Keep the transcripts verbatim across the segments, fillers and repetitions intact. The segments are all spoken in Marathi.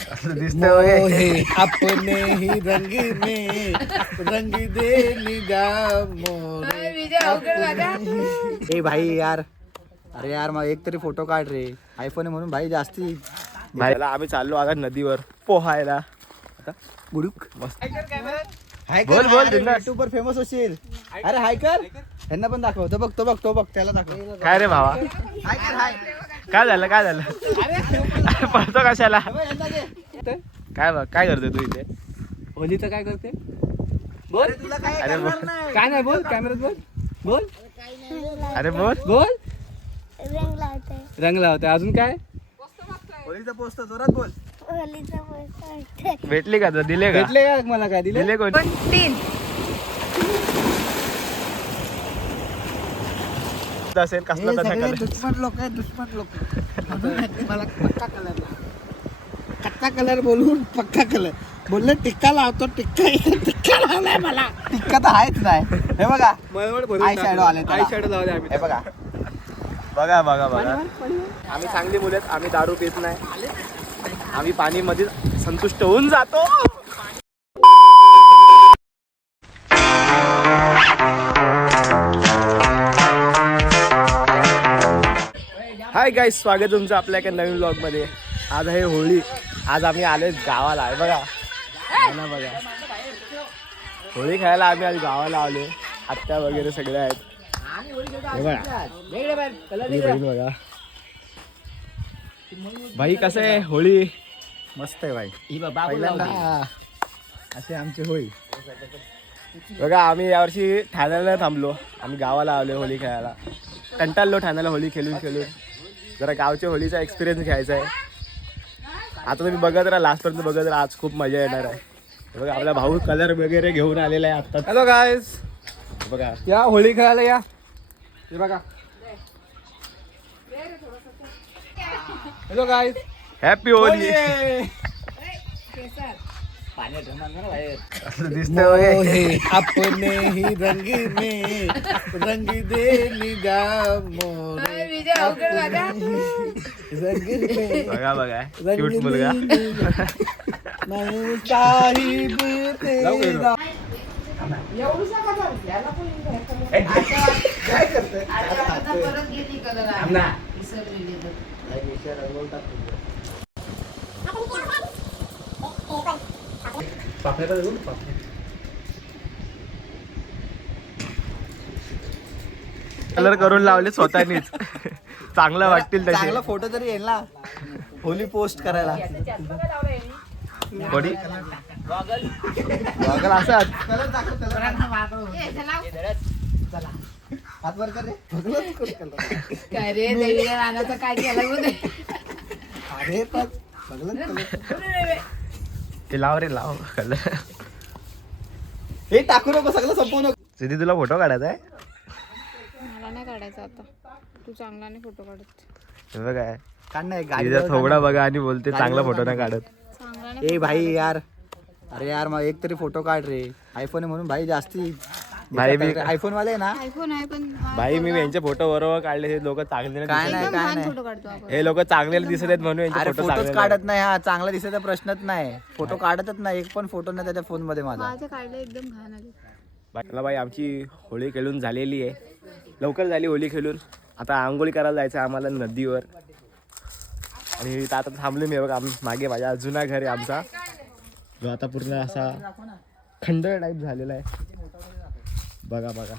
मोहे अपने ही रंग में रंग दे निगाह मोरे ए भाई यार, अरे यार मग एक तरी फोटो काढ रे, आयफोन आहे म्हणून भाई जास्ती भाईला आम्ही चाललो आता नदीवर पोहायला. आता बुडूक मस्त हाय बोल, कर, बोल, अरे बिंदास. YouTube वर फेमस होशील. अरे हाय कर, यांना पण दाखव. तो बघ तो बघ तो बघ त्याला दाखव. काय रे भावा, हाय कर हाय. काय झालं काय झालं अरे पळतो कशाला? हे बघ, यांना दे. काय बघ काय करतोय तू इथे? होलीचं काय करते बोल. अरे तुला काय अरे करणार बोल. नाही. काय नाही बोल, कॅमेऱ्यात बोल बोल अरे बोल. बोल. रंग लावते. रंग लावते. अजून काय? होळीचा पोस्ट जोरात बोल. होलीचा पोस्टर. भेटली का? दिले का? भेटले का मला? काय दिले? दिले कोण? असेल कसला हे तसा सगळे कलर. दुश्मन लोक आहेत, दुश्मन लोक. म्हणून यांनी मला पक्का कलर कच्चा कलर बोलून पक्का कलर बोलले. टिक्का लावतो, टिक्का टिक्का लावलाय मला. टिक्का तर आहेच नाही. हे बघा मळमळ भरून आय शॅडो आले आय शॅडो लावले आम्ही. हे बघा. बघा बघा बघा आम्ही चांगली मुले आहेत. आम्ही दारू पित नाही. आम्ही पाणी मध्ये संतुष्ट होऊन जातो. हाय गाईस, स्वागत तुमचं आपल्या एका नवीन ब्लॉग मध्ये. आज आहे होळी. आज आम्ही आले गावाला. आहे बघा ना बघा, होळी खेळायला आम्ही आज गावाला आलो. आत्या वगैरे सगळे आहेत. हे बघा ही बहीण बघा. भाई कसं आहे होळी? मस्त आहे भाई. पहिल्यांदा असे आमची होळी. बघा आम्ही यावर्षी ठाण्याला थांबलो. आम्ही गावाला आलो होळी खेळायला. कंटाळलो ठाण्याला होळी खेळून खेळून. जरा गावच्या होळीचा एक्सपिरियन्स घ्यायचा आहे. आता तुम्ही बघत राहा, लास्टपर्यंत बघत राहा. आज खूप मजा येणार आहे. बघा आपला भाऊ कलर वगैरे घेऊन आलेला आहे आता. हॅलो गाईज, बघा या होळी खेळायला या. हे बघा. Hello guys, happy Holi. मोहे अपने ही रंग में रंग दे निगाह मोरे रंग में बघा बघा रंग क्यूट मुलगा. नहीं साहिब तेरा. काय करतोय? कलर करून लावले स्वतःनीच. चांगलं वाटतील तसे. चांगला फोटो तरी येईल ना होली पोस्ट करायला. बॉडी गॉगल असं कलर दाखव. चला हात वर कर रे. बघलंच कोण कलर. काय रे देवीला रानाचं काय केलं मध्ये? अरे पण बघलंच कलर. ते लाव रे लाव कलर. हे टाकू नको, सगळं संपवू नको. सिद्धी तुला फोटो काढायचा आहे? मला नाही काढायचा आता. तू चांगला नाही फोटो काढत. हे बघा काढ नाही तिचा थोडा बघा आणि बोलते चांगला फोटो नाही काढत. चांगला नाही. ए भाई यार, अरे यार मग एक तरी फोटो काढ रे. आयफोन आहे म्हणून भाई जास्ती भाई मी आयफोन वाले ना. आयफोन आहे पण हा भाई मी यांचे फोटो बरोबर काढले. हे लोक चांगले काय नाही एकदम काय छान नाही. फोटो काढतो आपण. हे लोक चांगले दिसत आहेत म्हणून यांचे अरे फोटो फोटोच चांगले काढत नाही. हा चांगला दिसायचा प्रश्नच नाही. फोटो काढतच नाही. एक पण फोटो नाही त्याच्या फोन मध्ये माझा. माझे काढले एकदम घाण आले. बाई बाई आमची होळी खेळून झालेली आहे. लवकर झाली होळी खेळून. आता आंघोळी करायला जायचं आहे आम्हाला नदीवर. आणि इथं आता थांबलो मी. बघा आम्ही मागे माझ्या जुना घर आहे आमचा, जो आता पूर्ण असा खंडर टाईप झालेला आहे. बघा बघा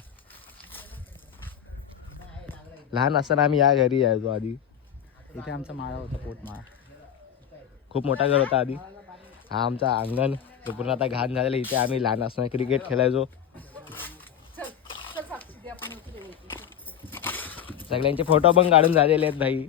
लहान असताना आम्ही या घरी यायचो आधी. इथे आमचा माळा होता, पोटमाळा. खूप मोठा घर होता आधी. हा आमचा अंगण तो पूर्ण आता घाण झालेला. इथे आम्ही लहान असताना क्रिकेट खेळायचो. सगळ्यांचे फोटो पण काढून झालेले आहेत भाई.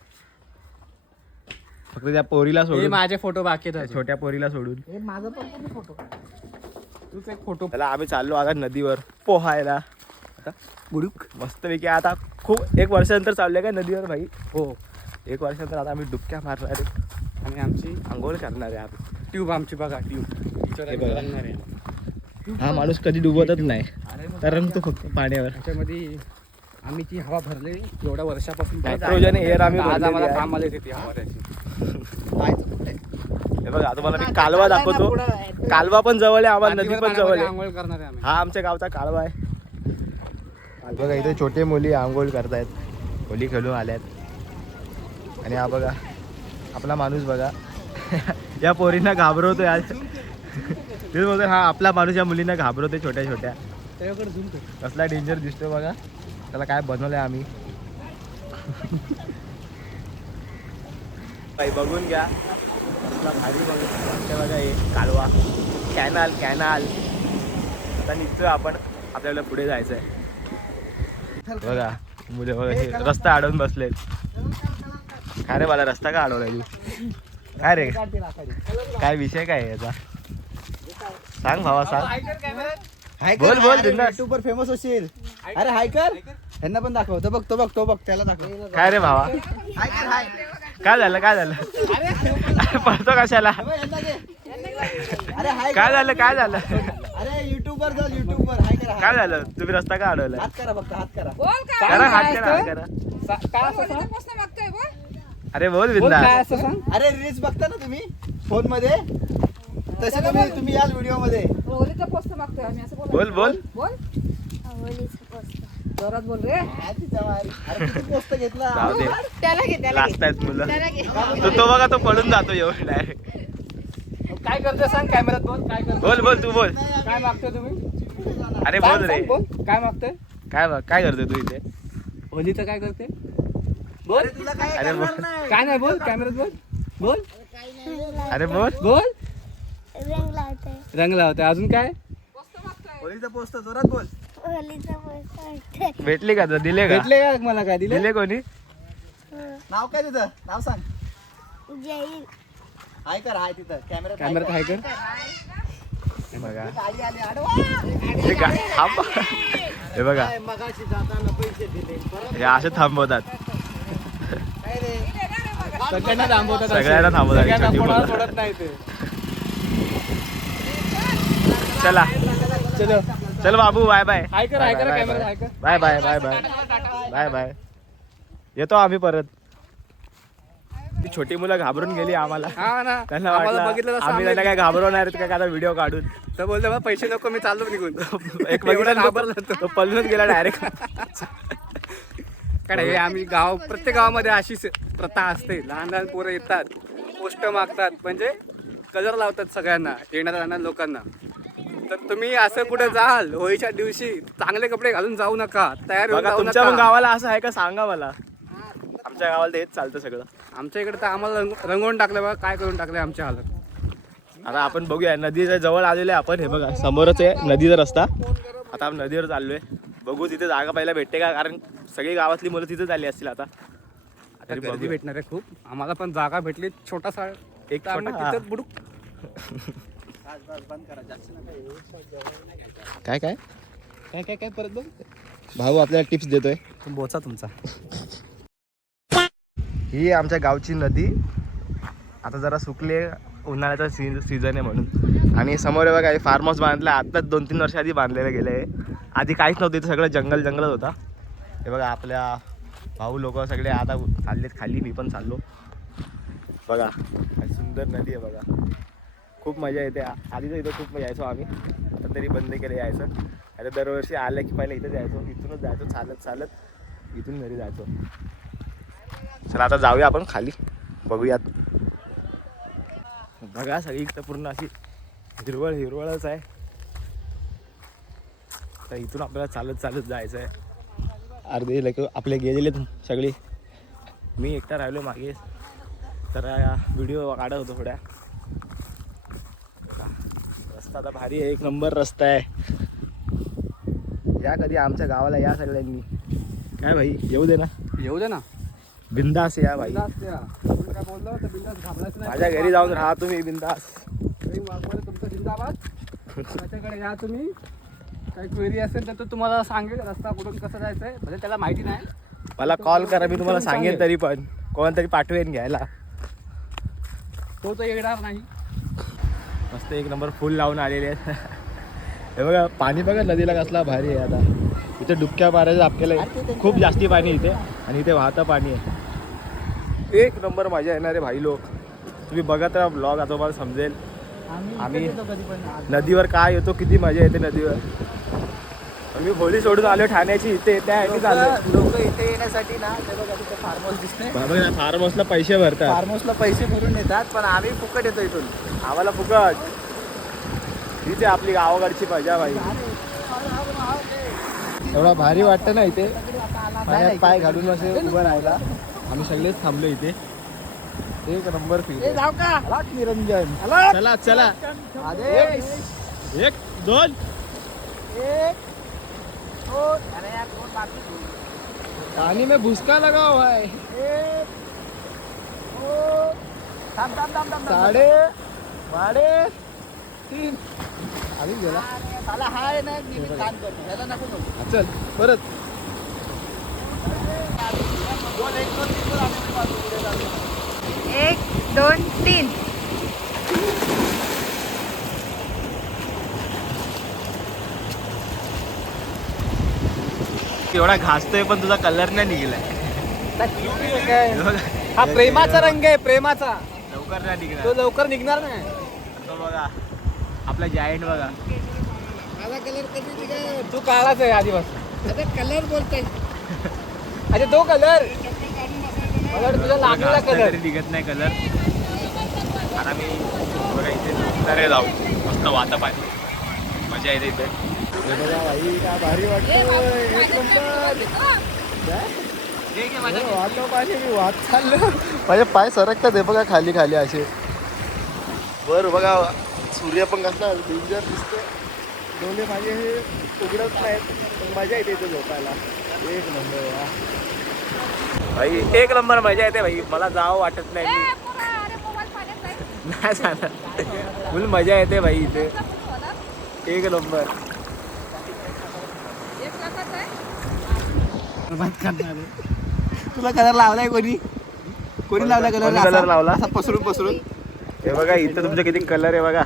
फक्त त्या पोरीला सोडून, माझे फोटो बाकी आहेत. छोट्या पोरीला सोडून. हे माझा पण फोटो तूच एक फोटो. त्याला आम्ही चाललो आता नदीवर पोहायला. आता बुडूक. मस्तपैकी आता खूप एक वर्षानंतर चाललोय का नदीवर भाई. हो, एक वर्षानंतर आता आम्ही डुबक्या मारणार आहे आणि आमची आंघोळ करणार आहे आम्ही. ट्यूब आमची बघा ट्यूब. हे बघा. हा माणूस कधी डुबतच नाही, तरंगतो फक्त पाण्यावर. त्याच्यामध्ये आम्ही ती हवा भरली एवढ्या वर्षापासून. नायट्रोजन एअर आम्ही आज भरलेली आम्हाला आहे. कामाला येते ती हवा त्याची. हे बघा तुम्हाला मी कालवा दाखवतो. कालवा पण जवळ आहे आम्हाला, नदी पण जवळ आहे. आंघोळ करणार आहे आम्ही. हा आमच्या गावचा कालवा आहे. बघा इथे छोटे मुली आंघोळ करतायत, होली खेळून आल्यात. आणि हा बघा आपला माणूस बघा या पोरींना घाबरवतोय आज. तेच बोलतोय हा आपला माणूस या मुलींना घाबरवतोय छोट्या छोट्या. कसला डेंजर दिसतोय बघा. त्याला काय बनवलंय आम्ही काही बघून घ्या. कसला भारी बघा बघा हे कालवा, कॅनल कॅनल. आता निघतोय आपण, आपल्याला पुढे जायचंय. बघा मुले बघा हे रस्ता अडवून बसलेत. काय रे मला रस्ता का अडवलाय तू? काय रे काय विषय काय आहे याचा? सांग भावा सांग. बोल बोल युट्यूब वर फेमस होशील. अरे हाय कर, यांना पण दाखव. तो बघ तो बघ तो बघ त्याला दाखव. काय रे भावा हाय कर हाय. काय झालं काय झालं? अरे पळतो कशाला? अरे हाय काय झालं काय झालं? अरे युट्यूब वर जा, युट्यूब वर हाय कर. काय झालं? तुम्ही रस्ता का अडवलाय? हात करा फक्त, हात करा. करा हात करा हात करा. अरे बोल बिंदा. अरे रील्स बघता ना तुम्ही फोन मध्ये, तसे तुम्ही तुम्ही याल व्हिडिओ मध्ये. होलीचा पोस्ट मागतोय आम्ही असं बोल बोल बोल होलीचं पोस्ट. जोरात बोल रे. अरे किती पोस्ट घेतला. जाऊ दे, त्याला घे त्याला घे लाजतायत मुलं. त्याला घे. तो तो बघा तो पळून जातो एवढं डायरेक्ट. काय करतोय सांग कॅमेऱ्यात बोल. काय करतोय? बोल बोल तू बोल. काय मागतोय तुम्ही? अरे बोल सांग, रे. सांग, बोल. काय मागतोय? काय बघ काय करतोय तू इथे? होलीचं काय करते? बोल. तुला काय अरे करणार बोल. नाही. काय नाही बोल, कॅमेऱ्यात बोल. बोल अरे बोल. बोल. रंग लावते. रंग लावते. अजून काय? होलीचा पोस्ट जोरात बोल. होलीचं पोस्ट. भेटली का? दिले का? भेटले का मला? काय दिले? दिले कोणी? नाव काय तुझं? नाव सांग. जैन. हाय कर हाय तिथं कॅमेरा. कॅमेऱ्यात आहे कर. बघा आली आली आडवा. हे काय थांब. हे बघा मगाशी जाताना पैसे दिले परत हे असे थांबवतात. काय रे. सगळ्यांना थांबवतात. असे. सगळ्यांना थांबवतात. सगळ्यांना छोटी कोणाला मुलं. सोडत नाही ते. चला चलो चल बाबू बाय बाय. हाय कर, हाय कर, कॅमेरा हाय कर. Bye bye bye bye bye bye. येतो आम्ही परत. ती छोटी मुलं घाबरून गेली आम्हाला. हा ना. त्यांना आम्हाला वाटलं बघितलं तसं आम्ही त्यांना काय घाबरवणार आहेत का आता व्हिडिओ काढून. तर बोलतो बा पैसे नको, मी चाललो निघून. एक बघितलं घाबरला तो- तो पळूनच गेला डायरेक्ट. काय हे आम्ही गाव प्रत्येक गावामध्ये अशीच प्रथा असते. लहान लहान पोरं येतात, पोस्ट मागतात, म्हणजे कलर लावतात सगळ्यांना, येणाऱ्या जाणाऱ्या लोकांना. तर तुम्ही असं कुठे जाल होळीच्या दिवशी चांगले कपडे घालून जाऊ नका, तयार होऊन बघा जाऊ तुमच्या पण नका. गावाला असं आहे का सांगा मला. आमच्या गावाला हेच चालतं सगळं. आमच्या इकडे तर आम्हाला रंग- रंगवून टाकलं बघा, काय करून टाकलं आमच्या हालत. आता आपण बघूया नदीच्या जवळ आलेलो आहे आपण. हे बघा समोरच आहे नदीचा रस्ता. आता आपण नदीवर चाललोय. बघू तिथे जागा पाहायला भेटते का, कारण सगळी गावातली मुलं तिथेच आली असतील आता. आता गर्दी भेटणार आहे खूप. आम्हाला पण जागा भेटली छोटासा एक तर आम्ही छोटा- तिथंच बुडूक. काय काय काय काय काय परत बघ. भाऊ आपल्याला टिप्स देतोय. बोचा तुमचा. ही आमच्या गावची नदी. आता जरा सुकले, उन्हाळ्याचा सी सीझन आहे म्हणून. आणि समोर बघा हे फार्म हाऊस बांधलं. आत्ताच दोन तीन वर्ष आधी बांधलेलं गेलं आहे. आधी काहीच नव्हतं, इथं सगळं जंगल जंगलच होता. हे बघा आपल्या भाऊ लोक सगळे आता चाललेत खाली, मी पण चाललो. बघा काय सुंदर नदी आहे बघा. खूप मजा येते. आधी तर इथं खूप यायचो आम्ही, आता तरी बंद केलं यायचं. आता दरवर्षी आलं की पहिले इथं जायचो, इथूनच जायचो चालत चालत इथून घरी जायचो. चला आता जाऊया आपण खाली, बघूयात. बघा सगळी इकडं पूर्ण अशी हिरवळ हिरवळच आहे. तर इथून आपल्याला चालत चालत जायचं आहे. अर्धे लोक आपले गेलेलेत सगळे, मी एकटा राहिलो मागे. तर व्हिडिओ काढत होतो थोड्या. रस्ता आता भारी आहे, एक नंबर रस्ता आहे. या कधी आमच्या गावाला या सगळ्यांनी. काय भाई येऊ दे ना, येऊ दे ना. बिंदास या भाई. बिंदास या. आपण काय बोललो तर बिंदास घाबरायचं नाही. माझ्या घरी जाऊन राहा तुम्ही बिंदास. काही मागवलं तुमचं जिंदाबाद. त्याच्याकडे या तुम्ही. काही क्वेरी असेल तर तो तुम्हाला सांगेल रस्ता कुठून कसं जायचं आहे. म्हणजे त्याला माहिती नाही, मला कॉल करा, मी तुम्हाला सांगेन. तरी पण कोणतरी पाठवेन घ्यायला. तो तर येणार नाही. मस्त एक नंबर फुल लावून आलेले आहेत. हे बघा पाणी बघा नदीला कसला भारी आहे. आता इथे डुबक्या मारायचं आपल्याला खूप जास्ती पाणी इथे, आणि इथे वाहतं पाणी आहे. एक नंबर मजा येणार आहे भाई लोक. तुम्ही बघत राहा ब्लॉग, आता तुम्हाला समजेल आम्ही आम्ही- इकडे येतो कधी पण आज. नदीवर काय येतो, किती मजा येते नदीवर. मी होळी सोडून आलो ठाण्याची इथे, त्यासाठी आलो. लोकं- लोकं इथे येण्यासाठी ना ते बघा तिथे फार्म हाऊस दिसते. फार्म हाऊसला पैसे भरतात, फार्म हाऊसला पैसे भरून येतात, पण आम्ही फुकट येतो इथून. आम्हाला फुकट. इथे आपली गावाकडची मजा भाई. एवढा भारी वाटतं ना इथे पाण्यात पाय घालून असे उभं राहायला. आम्ही सगळेच थांबलो इथे. एक नंबर फील. जाऊ का निरंजन? चला चला, आदेश. एक दोन. एक दोन. अरे यार, दोन बाकी दोन. पानी में भुसका लगा हुआ है. एक दोन. थांब थांब थांब थांब साडे साडे तीन. आधी गेला. मला हाय ना की मी काम करतो त्याला नको नको. हा, चल परत. दोन एक दोन तीन दोन आम्ही बाजू पुढे जातो. एक दोन तीन. एवढा घासतोय पण तुझा कलर नाही निघालाय. हा प्रेमाचा रंग आहे, प्रेमाचा. लवकर नाही निघाला तो लवकर निघणार नाही. तो बघा आपला जायंट बघा. माझा कलर कधी निघाल? तू काळाच आहे आधीपासून. आता कलर बोलतोय. अच्छा तो कलर मला वाटलं तुझा लागलेला घासतोय कलर. तरी निघत नाही कलर. आता मी बघा इथे तरे जाऊ, मस्त वाता पाणी, मजा येते इथे. हे बघा भाई काय भारी वाटतं. एक नंबर वाता पाणी. मी वाट चाललं, माझे पाय सरकतात. हे बघा खाली खाली असे. वर बघा सूर्य पण कसला डेंजर दिसतोय. डोळे माझे हे उघडत नाहीत, पण मजा येते इथे झोपायला. एक नंबर वा भाई, एक नंबर मजा येते भाई. मला जावं वाटत नाही. नाही जाणार, फुल मजा येते भाई इथे. एक नंबर. तुला कलर लावलाय कोणी? कोणी लावलाय कोणी कलर? कलर लावला? असा पसरून पसरून. हे बघा इथं तुमचे किती कलर आहे बघा.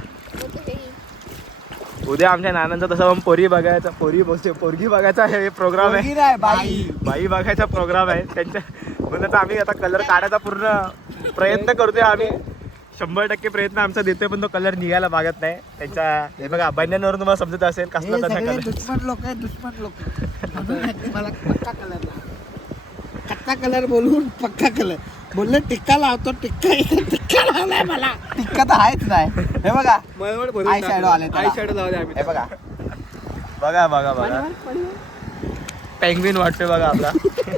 उद्या आमच्या नानांचा तसा पण पोरी बघायचा, पोरी बसते पोरगी बघायचा हे प्रोग्राम आहे. पोरगी नाही, बाई. बाई बघायचा प्रोग्राम आहे त्यांच्या. म्हणून आता आम्ही आता कलर काढायचा पूर्ण प्रयत्न करतोय. आम्ही शंभर टक्के प्रयत्न आमचा देतोय, पण तो कलर निघायला मागत नाही त्यांच्या. हे बघा बंड्यांवरून तुम्हाला समजत असेल कसला हे तसा सगळे कलर. दुश्मन लोक आहेत, दुश्मन लोक. मला पक्का कलर कच्चा कलर बोलून पक्का कलर बोलले. टिक्का लावतो, टिक्का टिक्का लावलाय मला. टिक्का तर आहेच नाही. हे बघा मळमळ भरून आय शॅडो आले त्याला. आय शॅडो लावले आम्ही. हे बघा बघा बघा बघा पेंग्विन वाटतोय बघा आपला.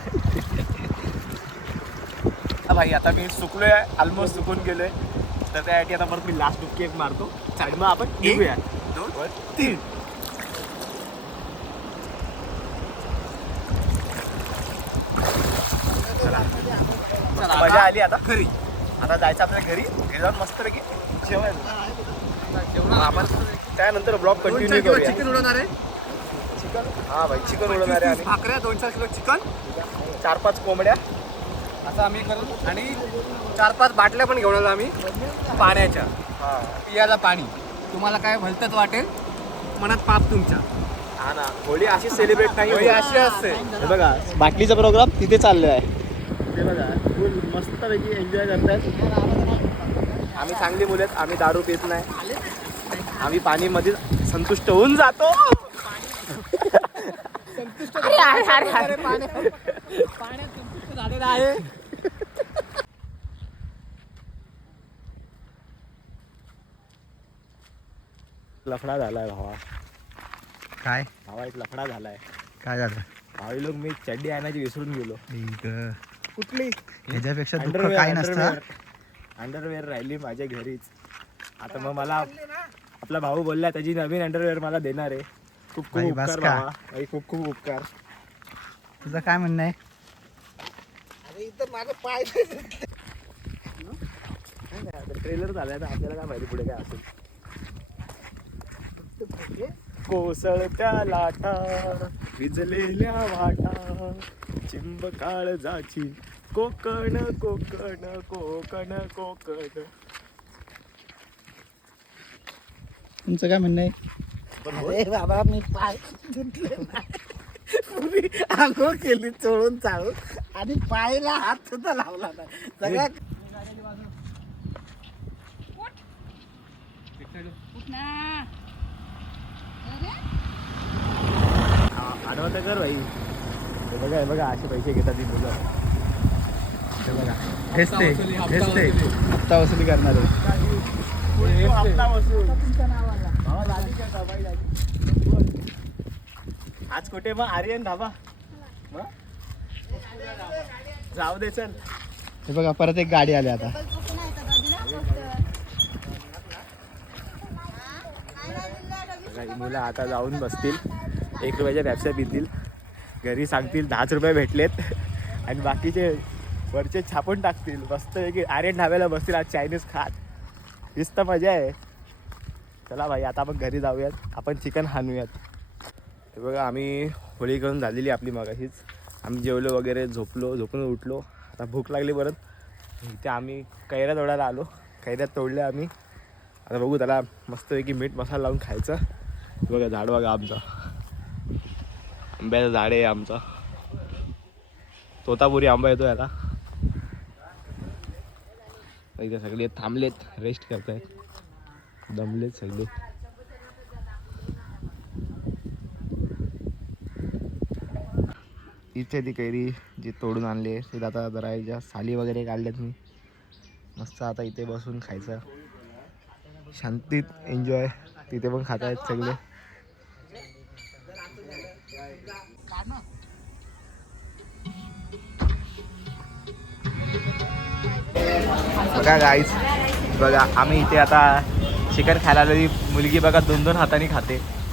भाई आता मी सुकलोय, ऑलमोस्ट सुकून गेलोय. तर त्यासाठी आता परत मी लास्ट डुबकी एक मारतो आणि मग आपण निघूया. दोन तीन. मजा आली. आता घरी आता जायचं आपल्या घरी. घरी जाऊन मस्त पैकी जेवायचं. आपण त्यानंतर ब्लॉग कंटिन्यू करूया. चिकन उडवणार आहे. चिकन हा भाई चिकन उडवणार आहे आम्ही. भाकऱ्या दोन चार किलो चिकन चार पाच कोंबड्या आता आम्ही करू. आणि चार पाच बाटल्या पण घेऊन आलो आम्ही पाण्याच्या, हा पियाला पाणी. तुम्हाला काय भलतंच वाटेल, मनात पाप तुमच्या. हा ना. होळी अशी सेलिब्रेट नाही होळी होत. अशी असते. हे बघा बाटलीचा प्रोग्राम तिथे चाललेला आहे. ते बघा फुल मस्तपैकी एन्जॉय करतात. आम्ही चांगली मुलं आहेत, आम्ही दारू पित नाही. आम्ही पाणीमध्ये संतुष्ट होऊन जातो. झालेला आहे. लफडा झालाय भावा. काय भावा एक लफडा झालाय. काय झालं? भावी लोक मी चड्डी आणायची विसरून गेलो. कुठली? ह्याच्यापेक्षा दुःख काय नसतं. अंडरवेअर राहिली माझ्या घरीच. आता मग मला आपला भाऊ बोलला त्याची नवीन अंडरवेअर मला देणार आहे. खूप खूप भाई, बस उपकार का? भावा. भाई खूप खूप उपकार. तुझं काय म्हणणं आहे? ट्रेलर झालाय ना, आपल्याला काय माहिती पुढे काय असेल. कोसळत्या लाटा विजलेल्या वाटा चिंब काळजाची कोकण कोकण कोकण कोकण. तुमचं काय म्हणणं आहे? अरे बाबा मी पाय धुतले नाही. पुरी आंघोळ केली चोळून चाळून आणि पायला हात सुद्धा लावला नाही. सगळ्या आडवा तर कर भाई. हे बघा हे बघा असे पैसे घेतात ती मुलं. हे बघा हेचते हेचते हप्ता वसुली करणार आहे. आज कुठे मग आर्यन धाबा मग? जाऊ दे चल. हे बघा परत एक गाडी आली आता. बघा, ही मुलं आता जाऊन बसतील, एक रुपयाच्या व्यवसाय पितील, घरी सांगतील दहाच रुपये भेटलेत आणि बाकीचे वरचे छापून टाकतील. मस्त की आर्यन ढाब्याला बसतील आज चायनीज खात. हीच तर मजा आहे. चला भाई आता आपण घरी जाऊयात, आपण चिकन हाणूयात. हे बघा आम्ही होळी करून झालेली आपली मगाशीच. आम्ही जेवलो वगैरे, झोपलो, झोपून उठलो. आता भूक लागली परत. इथे आम्ही कैऱ्या तोडायला आलो. कैऱ्या तोडल्या आम्ही. आता बघू त्याला मस्तपैकी मीठ मसाला लावून खायचं. हे बघा झाड बघा आमचा, आंब्याचं झाड आहे आमचा. तोतापुरी आंबा येतो याला. इथे सगळे थांबलेत, रेस्ट करतायत, दमलेत सगळे. इथे ती कैरी जी तोडून आणली आहे ती आता जरा याच्या साली वगैरे काढल्यात मी. मस्त आता इथे बसून खायचं, शांतीत एन्जॉय. तिथे पण खात आहेत सगळे. बघा गाईज, बघा आम्ही इथे आता चिकन खायला आलेली मुलगी बघा दोन दोन हाताने खाते.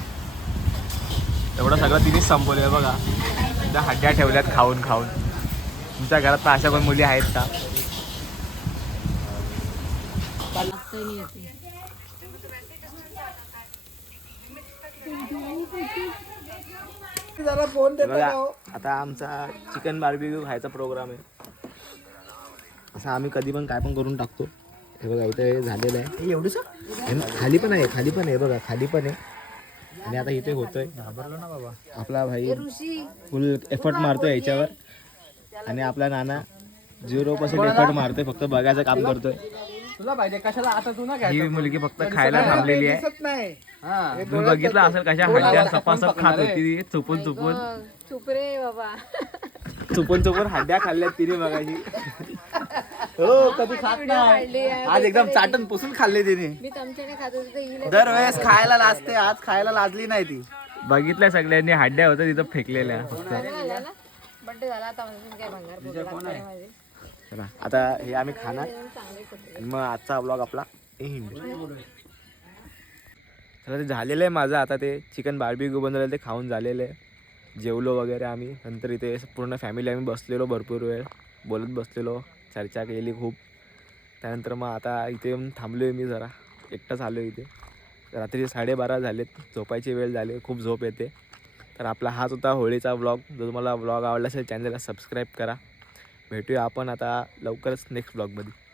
एवढं सगळं तिनेच संपवलं बघा. त्या हड्ड्या ठेवल्यात खाऊन खाऊन. तुमच्या घरात तर अशा पण मुली आहेत का? बघा आता आमचा चिकन बार्बिक्यू खायचा प्रोग्राम आहे. असं आम्ही कधी पण काय पण करून टाकतो. हे बघा इथे झालेलं आहे एवढंच. खाली पण आहे, खाली पण आहे बघा, खाली पण आहे. आणि आता इथे होतोय. घाबरलो ना बाबा. आपला भाई फुल एफर्ट मारतोय याच्यावर. आणि आपला नाना झिरो पर्सेंट एफर्ट मारतोय, फक्त बघायचं काम करतोय. तुला पाहिजे कशाला आता तू ना ही मुलगी फक्त खायला थांबलेली आहे. नाही. तुम्ही बघितलं असेल कशा हड्ड्या सपासप खात होती चुपून चुपून. चुप रे बाबा. चुपून चुपून हड्ड्या खाल्ल्यात तिने बघायची. हो कधी खात नाही. आज एकदम चाटण पुसून खाल्ले तिने. मी तुमच्याकडे खात होते. दरवेळेस खायला लाजते, आज खायला लाजली नाही ती. बघितल्या सगळ्यांनी हड्ड्या होत्या तिथं फेकलेल्या फक्त. बड्डे झाला आता काय भंगार. चला आता हे आम्ही खाणार आणि मग आजचा ब्लॉग आपला एंड. चला ते झालेलं आहे माझं. आता ते चिकन बार्बिक्यू बनवलेलं ते खाऊन झालेलं आहे. जेवलो वगैरे आम्ही. नंतर इथे पूर्ण फॅमिली आम्ही बसलेलो, भरपूर वेळ बोलत बसलेलो, चर्चा केली खूप. त्यानंतर मग आता इथे येऊन थांबलो आहे मी जरा, एकटाच आलो इथे. रात्री साडेबारा झालेत, झोपायची वेळ झाली, खूप झोप येते. तर आपला हाच होता होळीचा व्लॉग. जर तुम्हाला व्लॉग आवडला असेल चॅनलला सबस्क्राईब करा. भेटूया आपण आता लवकरच नेक्स्ट व्लॉगमध्ये.